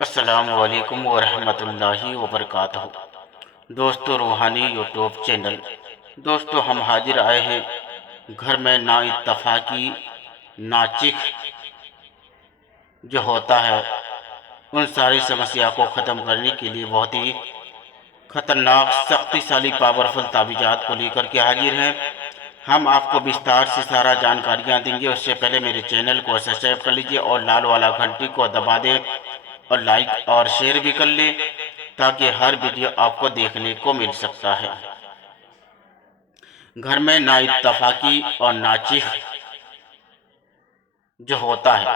अस्सलामु अलैकुम वरहमतुल्लाहि वबरकातुहू। दोस्तों, रूहानी यूट्यूब चैनल। दोस्तों, हम हाजिर आए हैं घर में ना इत्तफाकी नाचिक जो होता है उन सारी समस्या को ख़त्म करने के लिए बहुत ही खतरनाक शक्तिशाली पावरफुल तावीज़ात को लेकर के हाजिर हैं। हम आपको विस्तार से सारा जानकारियाँ देंगे। उससे पहले मेरे चैनल को सब्सक्राइब कर लीजिए और लाल वाला घंटी को दबा दें और लाइक और शेयर भी कर लें ताकि हर वीडियो आपको देखने को मिल सकता है। घर में ना इत्तफाकी और नाचिक जो होता है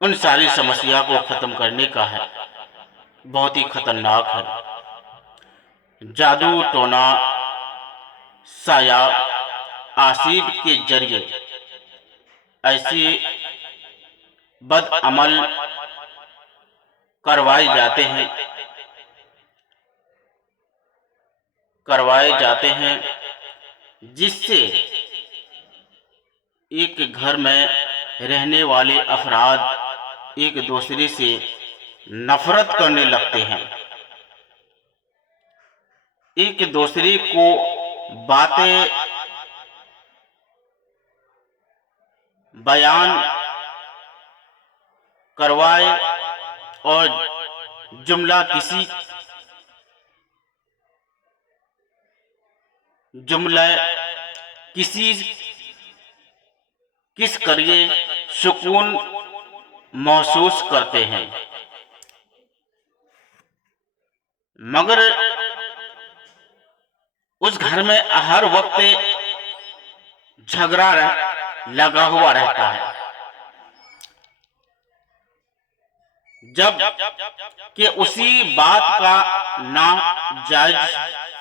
उन सारी समस्या को ख़त्म करने का है, बहुत ही खतरनाक है। जादू टोना साया आसिब के जरिए ऐसे बद अमल करवाए जाते हैं जिससे एक घर में रहने वाले अफराद एक दूसरे से नफरत करने लगते हैं, एक दूसरे को बातें बयान करवाए और जुमला किसी किस करिए सुकून महसूस करते हैं, मगर उस घर में हर वक्त झगड़ा लगा हुआ रहता है। जब कि उसी बात का नाजायज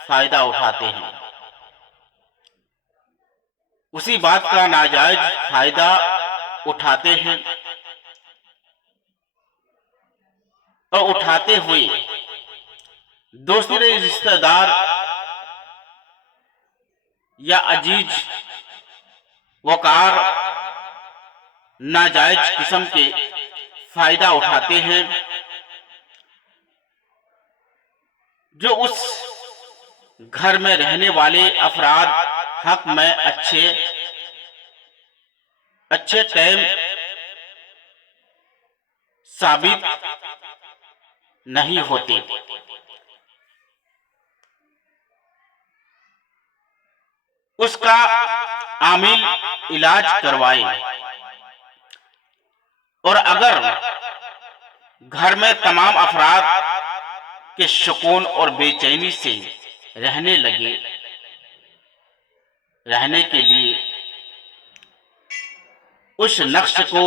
फायदा उठाते हैं, उसी बात का नाजायज फायदा उठाते हैं और उठाते हुए दूसरे रिश्तेदार या अजीज वकार नाजायज किस्म के फायदा उठाते हैं, जो उस घर में रहने वाले अफराद हक में अच्छे टाइम साबित नहीं होते। उसका आमिल इलाज करवाए और अगर घर में तमाम अफराद के सुकून और बेचैनी से रहने के लिए उस नक्श को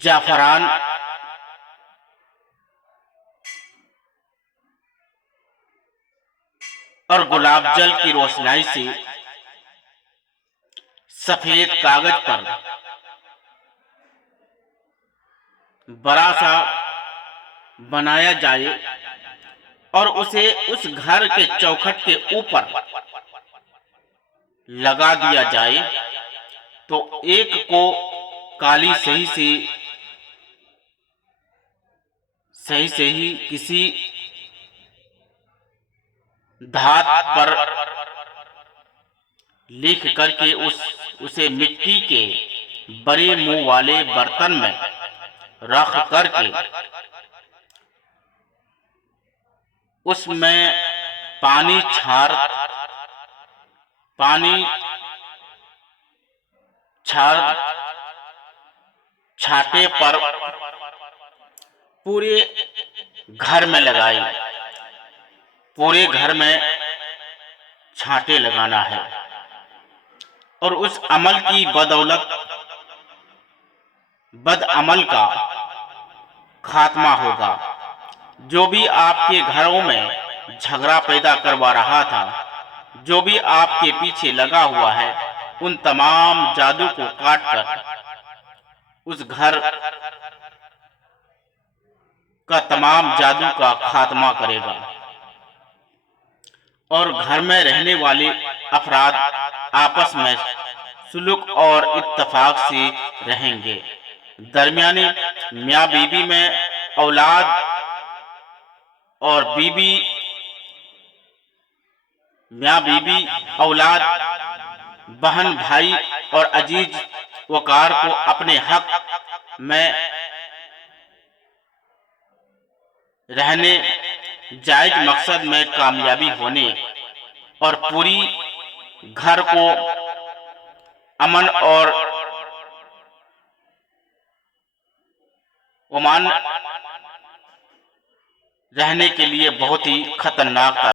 जाफरान और गुलाब जल की रोशनाई से सफेद कागज पर बड़ा सा बनाया जाए और उसे उस घर के चौखट के ऊपर लगा दिया जाए, तो एक को काली सही से ही किसी धात पर लिख करके उसे मिट्टी के बड़े मुंह वाले बर्तन में रख करके उसमें पानी छाटे पर पूरे घर में लगाए, पूरे घर में छाटे लगाना है और उस अमल की बदौलत बद अमल का खात्मा होगा। जो भी आपके घरों में झगड़ा पैदा करवा रहा था, जो भी आपके पीछे लगा हुआ है, उन तमाम जादू को काटकर उस घर का तमाम जादू का खात्मा करेगा और घर में रहने वाले अफराद आपस में सुलूक और इत्तफाक से रहेंगे। दरमियानी मियाँ बीवी में औलाद और बीवी मियाँ बीवी औलाद, बहन भाई और अजीज वकार को अपने हक में रहने, जायज मकसद में कामयाबी होने और पूरी घर को अमन और अमान रहने के लिए बहुत ही खतरनाक